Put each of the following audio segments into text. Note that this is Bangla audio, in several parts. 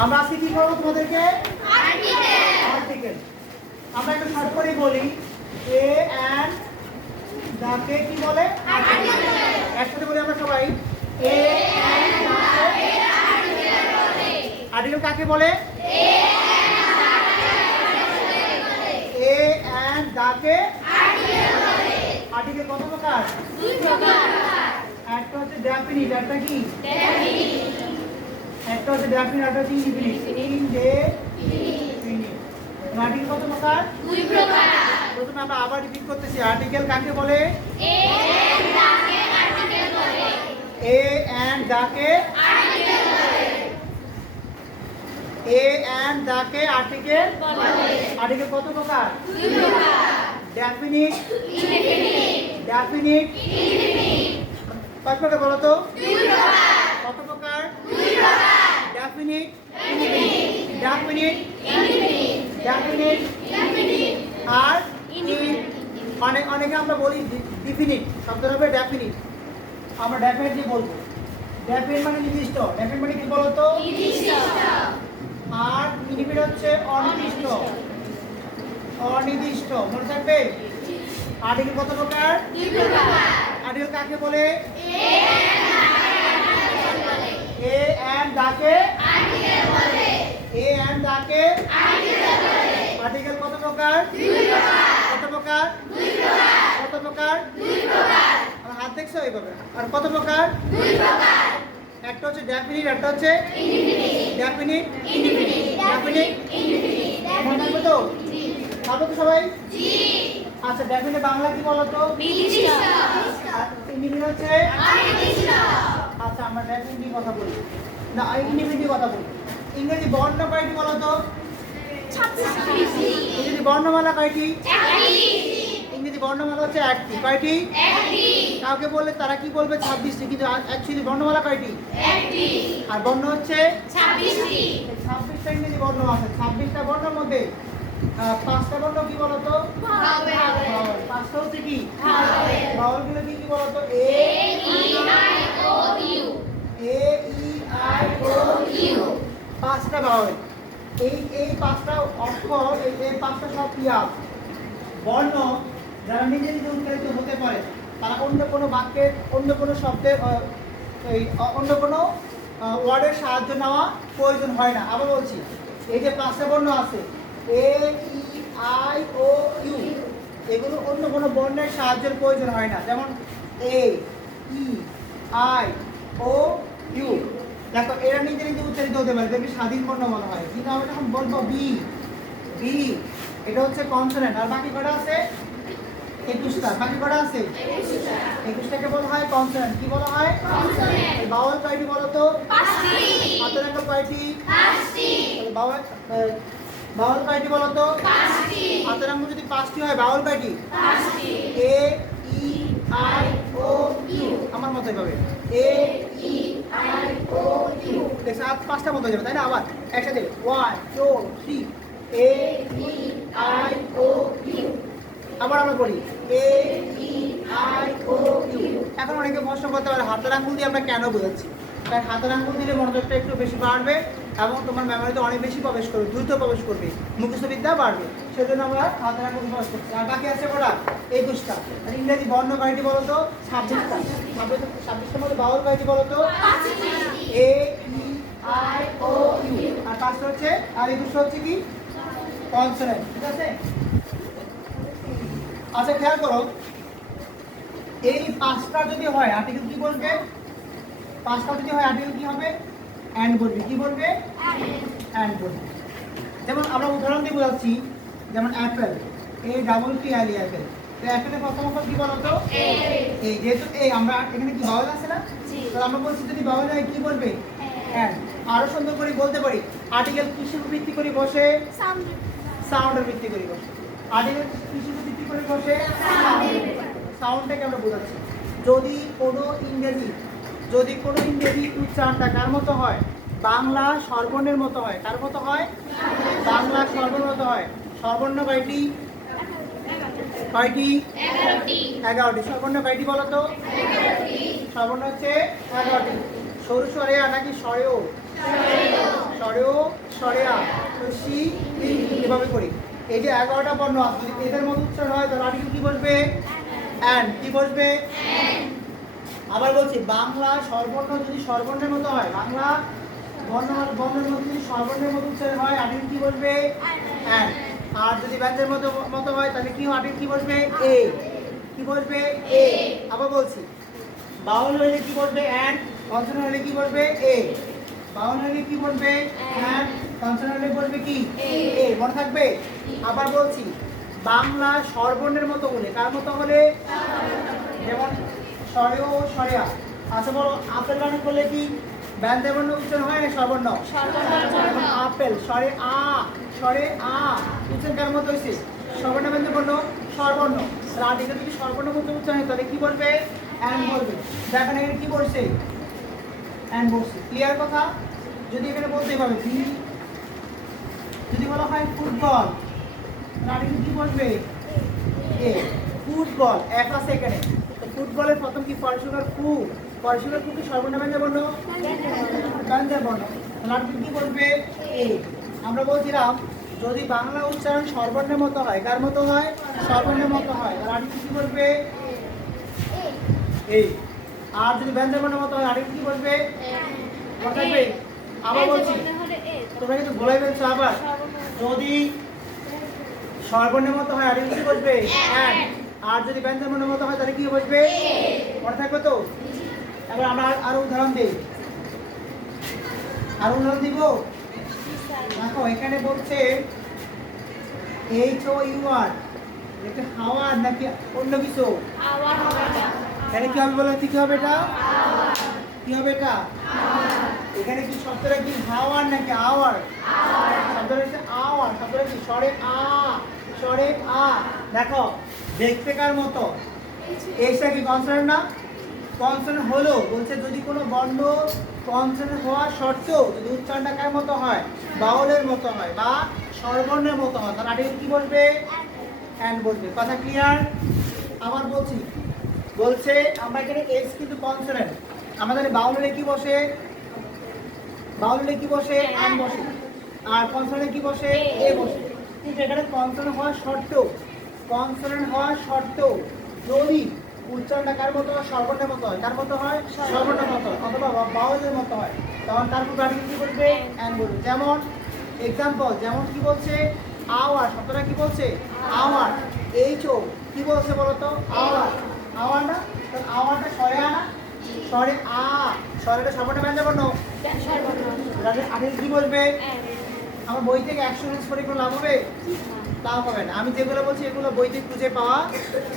আমরা আজকে কি করবো তোমাদেরকে? আর্টিকেল। আমরা একটু শর্ট করে বলি, এ অ্যান্ড দাকে কি বলে? একসাথে বলি আমরা সবাই, এ অ্যান্ড দাকে আর্টিকেল কাকে বলে? এ অ্যান্ড দাকে আর্টিকেল কত প্রকার? একটা হচ্ছে ডেফিনিট, একটা কি? একটা হচ্ছে ডেফিনিট, একটা হচ্ছে ইনডেফিনিট। আর্টিকেল কত প্রকার? প্রথমে আমরা আবার রিপিট করতেছি, আর্টিকেল কাকে বলে? এ অ্যান্ড দাকে এ অ্যান্ড দাকে আর্টিকেল। আর্টিকেল কত প্রকার? ডেফিনিট, কত প্রকার বলো তো? কত প্রকার? ডেফিনিট, আর অনেকে আমরা বলি ডিফিনিট, শব্দ হবে ডেফিনিট। আমরা ডেফিনিট দিয়ে বলবো। ডেফিনিট মানে নির্দিষ্ট, ডেফিনিট মানে কি বলো তো? আর ইনডিফিনিট হচ্ছে অনির্দিষ্ট। মনে থাকবে? আর্টিকেল কত প্রকার? আর্টিকেল কাকে বলে? এ অ্যান্ড দাকে আর্টিকেল কত প্রকার? কত প্রকার? আমার হাত দেখছো এইভাবে? আর কত প্রকার? একটা হচ্ছে ডেফিনিট, একটা হচ্ছে ডেফিনিট, মনে থাকবে তো? পাবো তো সবাই? আচ্ছা, ডেফিনিট বাংলা কি বলো তো? আর ইনডিফিনিট হচ্ছে? আচ্ছা, আমরা ডেফিনিট নিয়ে কথা বলি না, ইনডিফিনিট নিয়ে কথা বলি। ইংরেজি বর্ণ কয়টি বলো তো? ইংরেজি বর্ণমালা কয়টি? ইংরেজি বর্ণমালা হচ্ছে একটি। কয়টি? কাউকে বললে তারা কি বলবে? 26টি, কিন্তু অ্যাকচুয়ালি বর্ণমালা কয়টি? আর বর্ণ হচ্ছে 26টা ইংরেজি বর্ণ আছে। 26টা বর্ণের মধ্যে 5টা বর্ণ কি বলতো? ভাওয়েল। 5টা হচ্ছে কি? ভাওয়েলগুলো কি কি বলতো? এ ই আই ও ইউ। 5টা ভাওয়েল। এই 5টা অক্ষর, এই 5টা সব ক্রিয়া বর্ণ যারা নিজে নিজে উচ্চারিত হতে পারে, তারা অন্য কোনো বাক্যের, অন্য কোনো শব্দের, অন্য কোনো ওয়ার্ডের সাহায্য নেওয়া প্রয়োজন হয় না। আবার বলছি, এই যে 5টা বর্ণ আছে, এ ই আই ও ইউ, এগুলো অন্য কোনো বর্ণের সাহায্যের প্রয়োজন হয় না। যেমন এ ই আই ও ইউ, দেখো এরা নিজে নিজে উচ্চারিত হতে পারে, দেখবি স্বাধীন বর্ণ বলা হয়। কিন্তু আমরা যখন বলবো বি, এটা হচ্ছে কনসোনেন্ট। আর বাকি কটা আছে? 21টা। বাকি কটা আছে? 21টাকে বলা হয় কনসোনেন্ট। কি বলা হয়? বাউল কয়টি বলো তো? 5টি। হাতের কয়টি? 5টি। বাউল কয়টি বলো তো? 5টি। হাতের আঙ্গুল যদি 5টি হয়, বাউল কয়টি? 5টি। এ ই আই ও ইউ, আমার মতো এভাবে এ ই আই ও ইউ, দেখো 5টা মতো হয়ে যাবে, তাই না? আবার একসাথে 1 2 3, এ ই আই ও ইউ। আবার আমরা করি এ ই আই ও ইউ। এখন অনেকে প্রশ্ন করতে পারে হাতের আঙ্গুল দিয়ে আমরা কেন বোঝাচ্ছি? কারণ হাতের আঙ্গুল দিলে মনোযোগটা একটু বেশি বাড়বে এবং তোমার মেমোরিতে অনেক বেশি প্রবেশ করবে, দ্রুত প্রবেশ করবে, মুখস্থ বিদ্যা বাড়বে। সেজন্য আমরা হাতের আঙ্গুল ব্যবহার করছি। আর বাকি আছে কটা? 21টা। আর ইংরেজি বর্ণ কয়টি বলো তো? 26টা। 26টার মধ্যে বাউল কয়টি বলো তো? এ ই আই ও ইউ। আর 5টা হচ্ছে, আর 21টা হচ্ছে কি? কনসোনেন্ট। ঠিক আছে? আচ্ছা, খেয়াল করো, এই 5টা যদি হয় আর্টিকেল কি বলবে? 5টা যদি হয় আর্টিকেল কি হবে? অ্যান্ড বলবে। কি বলবে? অ্যান্ড বলবে। যেমন আমরা উদাহরণ দিয়ে বোঝাচ্ছি, যেমন অ্যাপেল, এ ডাবল পি এল অ্যাপেল। তো অ্যাপেলের প্রথম অক্ষর কি বলতো? এই, যেহেতু এই আমরা এখানে কি বাউল আছে না, তো আমরা বলছি যদি বাউল হয় কি বলবে? অ্যান্ড। আরো সুন্দর করে বলতে পারি, আর্টিকেল কিসের ভিত্তি করে বসে? সাউন্ডের ভিত্তি করে বসে। আর্টিকেল কিসের ভিত্তি করে বসে? সাউন্ডটাকে আমরা বোঝাচ্ছি। যদি কোনো ইংরেজি উচ্চারণটা কার মতো হয়? বাংলা স্বরবর্ণের মতো হয়। কার মতো হয়? বাংলা স্বরবর্ণের মতো হয়। স্বরবর্ণ কয়টি? 11টি। স্বরবর্ণ কয়টি বলো তো? স্বরবর্ণ হচ্ছে 11টি। সরু স্বরে নাকি স্বরেও? স্বরেও ও স্বরে আ তো সি এভাবে করি। এই যে 11টা বর্ণ আছে, যদি এদের মতো উচ্চারণ হয় তাহলে আর্টিকেল কি বসবে? অ্যান্ড। কি বসবে? আবার বলছি, বাংলা স্বরবর্ণ যদি স্বরবর্ণের মতো হয়, বাংলা বর্ণের মধ্যে যদি স্বরবর্ণের মতো উচ্চারণ হয় আর্টিকেল কি বসবে? অ্যান্ড। আর যদি ব্যঞ্জনের মতো হয় তাহলে কি আর্টিকেল কি বসবে? এ। কি বসবে? এ। আবার বলছি, বাউল হলে কি বসবে? অ্যান্ড। কনসোনেন্ট হলে কি বসবে? এ। বাউল হলে কি বসবে? অ্যান্ড। কনসোনেন্ট হলে বসবে কি? এ। মনে থাকবে? আবার বলছি, বাংলা স্বরবর্ণের মতো হলে, কার মতো হলে? যেমন স্বরে ও স্বরে আ। আচ্ছা বলো, আপেল বানান করলে কি ব্যঞ্জন বর্ণ উচ্চারণ হয় না স্বরবর্ণ? যেমন আপেল স্বরে আ, স্বরে আ উচ্চারণ কার মতো হয়েছে? স্বরবর্ণ ব্যঞ্জন বর্ণ স্বরবর্ণ। তাহলে আর্টিকেল যদি স্বরবর্ণ মতো উচ্চারণ হয় তাহলে কি বলবে? অ্যান্ড বলবে। দেখেন এখানে কি বলছে? অ্যান্ড বলছে। ক্লিয়ার কথা? যদি এখানে বলতে পারবে বি, যদি বলা হয় ফুটবল আর্টিকেল কি বলবে? এ। ফুটবল এফ আছে এখানে, ফুটবলের প্রথম কি পরশুগার ফু, পরশুগার ফু কি সর্বনাম ব্যঞ্জন বর্ণ? ব্যঞ্জন বর্ণ। আর্টিকেল কি বলবে? এ। আমরা বলছিলাম যদি বাংলা উচ্চারণ স্বরবর্ণের মতো হয়, কার মতো হয়? স্বরবর্ণের মতো হয়, আর আর্টিকেল কি বলবে? এই। আর যদি ব্যঞ্জন বর্ণের মতো হয় আর্টিকেল কি বলবে? মনে থাকবে? আবার বলছি, তোমরা কিন্তু বলে ফেলছো আবার, যদি স্বরবর্ণের মতো হয় আর্টিকেল কি বসবে? অ্যান্ড। আর যদি ব্যঞ্জন বর্ণের মতো হয় তাহলে কি বসবে? মনে থাকবে তো? এবার আমরা আরো উদাহরণ দিই, আরো উদাহরণ দিব। দেখো এখানে বলছে এইচ ও ইউ আর, এটা হাওয়ার নাকি অন্য কিছু? এখানে কি হবে বলো? কি হবে এটা? কি হবে এটা? এখানে কি শব্দটা কি হাওয়ার নাকি আওয়ার? শব্দটা হচ্ছে আওয়ার। শব্দটা কি স্বরে আ, স্বরে আ। দেখো দেখতে কার মতো? এইটা কি কনসোনেন্ট না? কনসোনেন্ট হলো বলছে যদি কোনো বর্ণ কনসোনেন্ট হওয়া সত্ত্বেও যদি উচ্চারণটা কার মতো হয়? বাউলের মতো হয় বা স্বরবর্ণের মতো হয় তাহলে আর্টিকেল কি বলবে? অ্যান্ড বলবে। কথা ক্লিয়ার? আবার বলছি, বলছে আমরা এখানে এস কিন্তু কনসোনেন্ট, আমাদের বাউল হলে কি বসে? বাউল হলে কি বসে? অ্যান্ড বসে। আর কনসোনেন্টে কি বসে? এ বসে। কিন্তু এখানে কনসোনেন্ট হওয়া সত্ত্বেও, কনসোনেন্ট হওয়া সত্ত্বেও যদি উচ্চারণটা কার মতো হয়? স্বরবর্ণের মতো হয়। কার মতো হয়? স্বরবর্ণের মতো হয় অথবা বাউলের মতো হয়, তখন তারপর আর্টিকেল কি বলবে? অ্যান্ড বলবে। যেমন এক্সাম্পল, যেমন কি বলছে? আওয়ার। শব্দটা কি বলছে? আওয়ার। এইচ ও কি বলছে বলো তো? আওয়ার। আওয়ার না? তাহলে আওয়ারটা স্বরে আ না? স্বরে আ, স্বরেটা স্বরবর্ণ ব্যঞ্জন বর্ণ। আর্টিকেল কি বলবে? আমার বই থেকে 100 ইউনিট করে কোনো লাভ হবে? লাভ হবে না। আমি যেগুলো বলছি এগুলো বই থেকে খুঁজে পাওয়া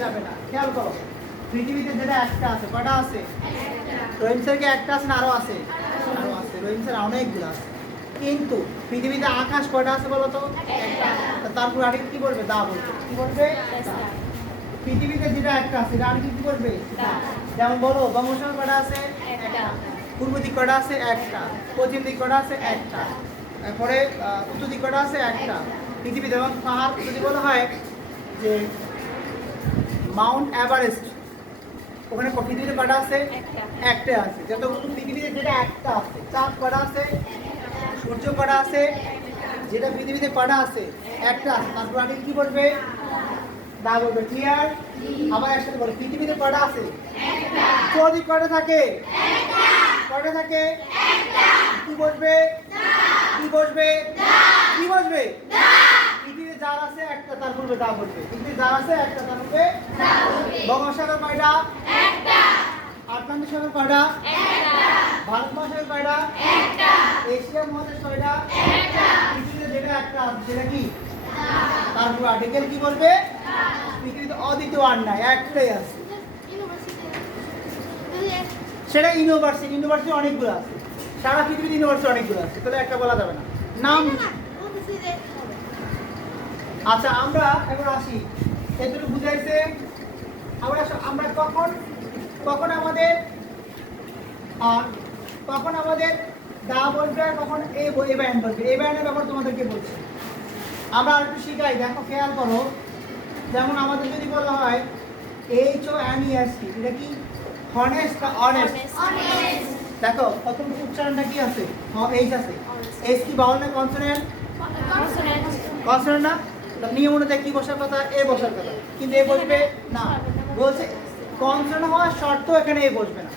যাবে না। খেয়াল করো, পৃথিবীতে যেটা একটা আছে, কটা আছে? রহিম স্যার কি একটা আছে না আরো আছে? আরো আছে। রহিম স্যার অনেকগুলো আছে, কিন্তু পৃথিবীতে আকাশ কয়টা আছে বলো তো? একটা। তারপর আর্টিকেল কি বলবে? দা বলবে। কি বলবে? পৃথিবীতে যেটা একটা আছে এটা আর্টিকেল কি বলবে? দা। যেমন বলো বঙ্গোপসাগর কয়টা আছে? একটা। পূর্ব দিক কয়টা আছে? একটা। পশ্চিম দিক কয়টা আছে? একটা। তারপরে উত্তর দিক কয়টা আছে? একটা। পৃথিবীতে যেমন পাহাড় যদি বলা হয় যে মাউন্ট এভারেস্ট, ওখানে পৃথিবীতে কয়টা আছে? একটা আছে। যতগুলো পৃথিবীতে যেটা একটা আছে। চাঁদ কয়টা আছে? সূর্য কয়টা আছে? যেটা পৃথিবীতে কয়টা আছে? একটা আছে। তারপর আর্টিকেল কি বলবে? দা বলবে। ক্লিয়ার? আবার একসাথে বলি, পৃথিবীতে কয়টা আছে? একটা। যদি কয়টা থাকে? একটা। কয়টা থাকে? একটা। কি বসবে? দা। কি বসবে? দা। কি বসবে? দা। পৃথিবীতে যার আছে একটা, তার পূর্বে দা বলবে। পৃথিবীতে যার আছে একটা, তার পূর্বে দা বলবে। বঙ্গোপসাগর কয়টা? একটা। আটলান্টিক সাগর কয়টা? একটা। ভারত মহাসাগর কয়টা? একটা। এশিয়া মহাদেশ কয়টা? একটা। পৃথিবীতে যেটা একটা আছে সেটা কি? দা। তারপর আর্টিকেল কি বলবে? দা। পৃথিবীতে অদ্বিতীয় আর নাই, একটাই আছে, সেটা ইউনিভার্সিটি। ইউনিভার্সিটি অনেকগুলো আছে, সারা পৃথিবীতে ইউনিভার্সিটি অনেকগুলো আছে, তাহলে একটা বলা যাবে না নাম। আচ্ছা আমরা এখন আসি, এতটুকু বুঝাইছে। আমরা কখন কখন আমাদের কখন আমাদের দা বলবে আর কখন এ ব্যান্ড বলবে? এই ব্যান্ডের ব্যাপার তোমাদেরকে বলছি। আমরা একটু শিখাই, দেখো খেয়াল করো। যেমন আমাদের যদি বলা হয় H O N E S T, এটা কি হনেস্ট না অনেস্ট? দেখো প্রথম উচ্চারণটা কি আছে? এইচ আছে। এইচ কি বাউল না কনসোনেন্ট? কনসোনেন্ট না? তো নিয়ম অনুযায়ী কি বসার কথা? এ বসার কথা, কিন্তু এ বসবে না। বলছে কনসোনেন্ট হওয়ার শর্ত এখানে এ বসবে না।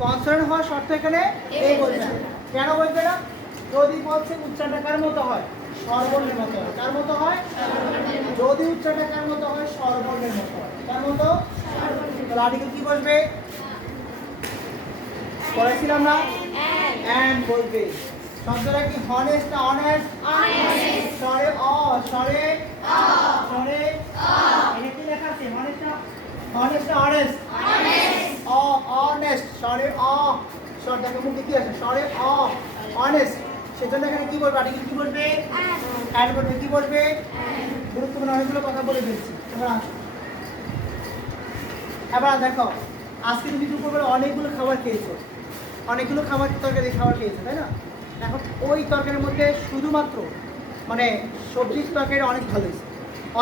কনসোনেন্ট হওয়ার শর্ত এখানে এ বসবে না। কেন বসবে না? যদি বলছে উচ্চারণটা কার মতো হয়? স্বরবর্ণের মতো হয়। কার মতো হয়? যদি উচ্চারণটা কার মতো হয়? স্বরবর্ণের মতো হয়। কার মতো? তাহলে আর্টিকেল কি বসবে? পড়াইছিলাম না? এন্ড বলবে। শব্দটা কি হনেস্ট না অনেস্ট? স্বরে অ, স্বরে স্বরে এটা কি লেখা আছে? হনেস্ট না অনেস্ট? অ, অনেস্ট, স্বরে অ। স্বরটাকে মুখে কি আছে? স্বরে অ, অনেস্ট। সেজন্য এখানে কি বলবে? আর্টিকেল কি বলবে? এন্ড বলবে। কি বলবে? গুরুত্বপূর্ণ অনেকগুলো কথা বলে ফেলছি। এবার দেখো, আজকে তুমি দুপুরবেলা অনেকগুলো খাবার খেয়েছো, অনেকগুলো তরকারি খেয়েছো, তাই না? এখন ওই তরকারির মধ্যে শুধুমাত্র মানে সবজির তরকারি অনেক ভালো হয়েছে।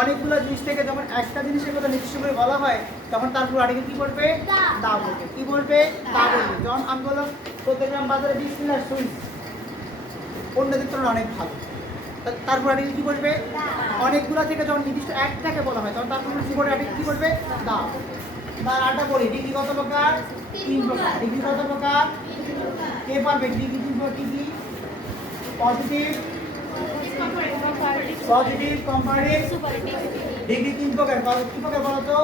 অনেকগুলো জিনিস থেকে যখন একটা জিনিসের কথা নির্দিষ্ট করে বলা হয়, তখন তারপর আর্টিকেল কি বলবে? দা বলবে। কি বলবে? দা বলবে। যেমন আমি বললাম চট্টগ্রাম বাজারে বিসমিল্লাহ সুইচ অন্যদের তুলনায় অনেক ভালো, তারপর আর্টিকেল কি বলবে? অনেকগুলো থেকে যখন নির্দিষ্ট একটাকে বলা হয়, তখন তারপর আর্টিকেল কি বলবে? দা। তার আটা বলি, ডিগ্রি কত প্রকার? 3 প্রকার। ডিগ্রি কত প্রকার? কে পারবে? ডিগ্রি 3 প্রকার কি কি? পজিটিভ, কম্পারেটিভ, ডিগ্রি 3 প্রকার। কি প্রকার বলো তো?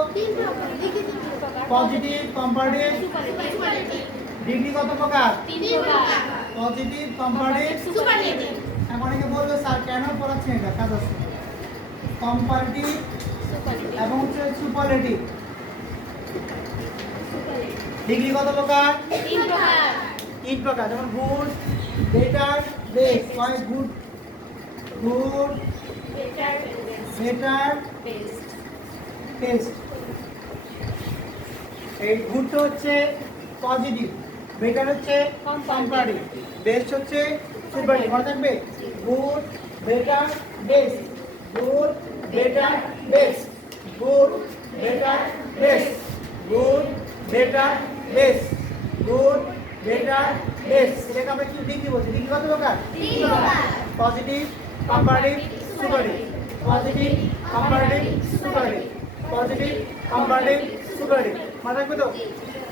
পজিটিভ, কম্পারেটিভ, ডিগ্রি কত প্রকার? 3 প্রকার। Positive, comparative, superlative. এখন অনেকে বলবে স্যার কেন পড়াচ্ছেন এটা? কাজ আছে। কম্পারেটিভ এবং সুপারলেটিভ। ডিগ্রি কত প্রকার? 3 প্রকার। 3 প্রকার। যেমন গুড, বেটার, বেস্ট। কয় গুড? Good, better, best. এই গুডটা হচ্ছে পজিটিভ, বেটার হচ্ছে কম্পারেটিভ, বেস্ট হচ্ছে সুপারলেটিভ। মনে থাকবে? Good, better, best. Good, better, best. Good, better, best. Good, better, best. Good, better, best. এটাকে আমরা কি ডিগ্রি বলছি? ডিগ্রি কত প্রকার? 3 প্রকার। Positive, comparative, superlative. Positive, comparative, superlative. Positive, comparative, superlative. মনে রাখবে তো?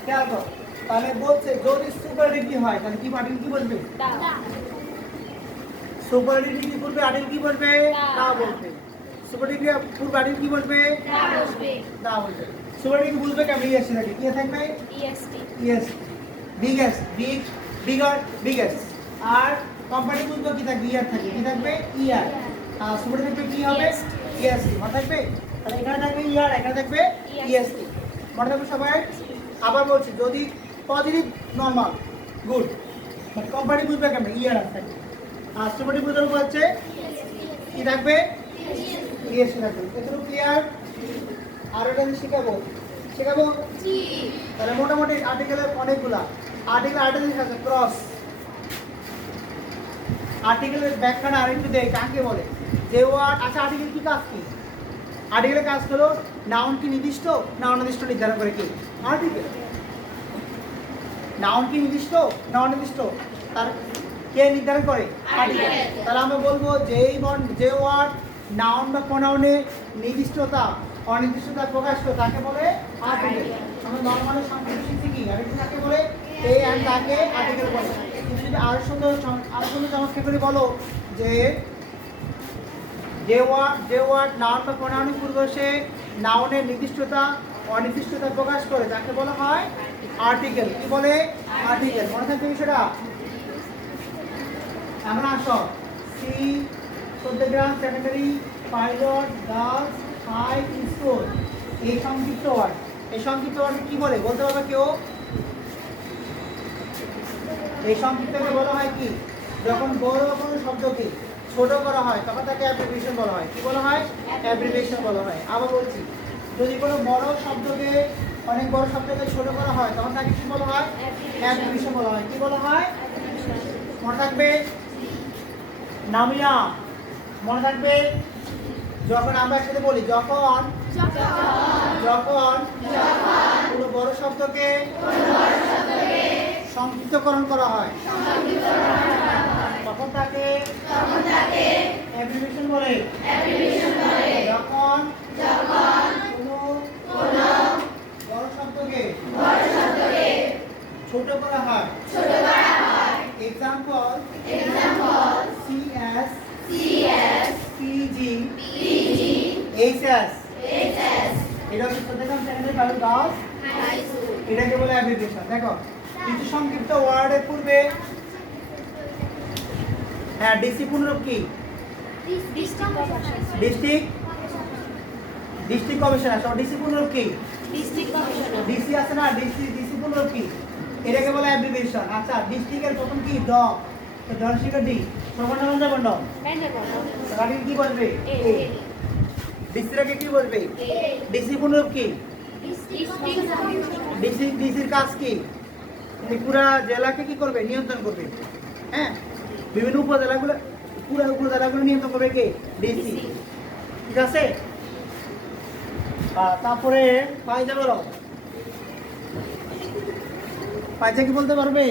খেয়াল করো। তাহলে বলছে যদি সুপারলেটিভ হয় তাহলে কি আর্টিকেল কি বলবে? দা। সুপারলেটিভ কি বলবে? আর্টিকেল কি বলবে? দা বলবে। সুপারলেটিভ পূর্ব আর্টিকেল কি বলবে? দা বসবে। দা বলবে। সুপারলেটিভ বুঝবে কেমন? ইএস থাকে। কি থাকবে? EST। ES. Biggest, big, bigger, biggest. আর কোম্পানি বুঝবে কি থাকবে? ইয়ার থাকে। কি থাকবে? ইয়ার। আর সুপারলেটিভ কি হবে? ইএসটি। মনে থাকবে? তাহলে এখানে থাকবে ইয়ার, এখানে থাকবে ইএসটি। মনে থাকবে সবাই? আবার বলছি, যদি positive normal good, but company বুঝবে কেমন? ইয়ার থাকবে। আর সুপারলেটিভ বুঝার উপর হচ্ছে কি থাকবে? ইএসটি থাকবে। এতটুকু ক্লিয়ার? আর এটা শিখাবো জি। তাহলে মোটামুটি আর্টিকেলের অনেকগুলা আর্টিকেল জিনিস আছে। ক্রস আর্টিকেলের ব্যাখ্যাটা আরেকটু দেয় কাকে বলে? যে ওয়ার্ড আচ্ছা, আর্টিকেল কি কাজ কি? আর্টিকেলের কাজ হলো নাউন কি নির্দিষ্ট না অনির্দিষ্ট নির্ধারণ করে কি আর্টিকেল। নাউন কি নির্দিষ্ট না অনির্দিষ্ট তার কে নির্ধারণ করে? আর্টিকেল। তাহলে আমরা বলবো যে ওয়ার্ড নাউন বা প্রোনাউনে নির্দিষ্টতা অনির্দিষ্টতা প্রকাশ করে তাকে বলে আর্টিকেল। আমরা নরমালি সংক্ষেপে শিখছি কি আর্টিকেল কাকে বলে? এ এন্ড তাকে আর্টিকেল বলে। কিন্তু যদি আরো সুন্দর চমৎকার করে বলো যে ওয়ার্ড নাউন বা প্রোনাউনের পূর্বশে নাউনের নির্দিষ্টতা অনির্দিষ্টতা প্রকাশ করে তাকে বলা হয় আর্টিকেল। কি বলে? আর্টিকেল। মনে থাকবে বিষয়টা? এখন আসো, C Chattogram secondary pilot girls high school, এই সংক্ষিপ্ত ওয়ার্ড কি বলে বলতে পারবে কেউ? এই সংক্ষিপ্তকে বলা হয় কি? যখন বড় কোনো শব্দকে ছোট করা হয় তখন তাকে অ্যাব্রিভিয়েশন বলা হয়। কি বলা হয়? অ্যাব্রিভিয়েশন বলা হয়। আবার বলছি, যদি কোনো বড় শব্দকে অনেক বড় শব্দকে ছোট করা হয় তখন তাকে কি বলা হয়? অ্যাব্রিভিয়েশন বলা হয়। কি বলা হয়? মনে থাকবে? নামিয়া মনে থাকবে? যখন আমরা একসাথে বলি যখন কোনো বড় শব্দকে সংক্ষিপ্তকরণ করা হয় তখন তাকে অ্যাব্রিভিয়েশন বলে যখন কোনো বড় শব্দকে ছোট করা হয় এক্সাম্পল CS PG HS এটা হচ্ছে প্রথম সেকেন্ডারি প্রাইমারি গার্লস এটাকে বলে অ্যাব্রিভিয়েশন। দেখো কিছু সংক্ষিপ্ত ওয়ার্ডের পূর্বে হ্যাঁ ডিসি পুনরূপ কি ডিস্ট্রিক্ট কমিশনার সব ডিসি পুনরূপ কি ডিসি আছে না ডিসি পুনরূপ কি এটাকে বলে অ্যাব্রিভিয়েশন। আচ্ছা ডিস্ট্রিক্টের প্রথম কি ড তো জনশিকা ডি সবর্ণ বন্ধ রাখি কি বলবে এ ডিসিটাকে কি বলবে ডিসি পুনরূপ কি ডিসির কাজ কি পুরা জেলাকে কি করবে নিয়ন্ত্রণ করবে হ্যাঁ বিভিন্ন উপজেলাগুলো পুরো উপজেলাগুলো নিয়ন্ত্রণ করবে কে ডিসি ঠিক আছে। তারপরে পাইজা বলো পাইজা কি বলতে পারবে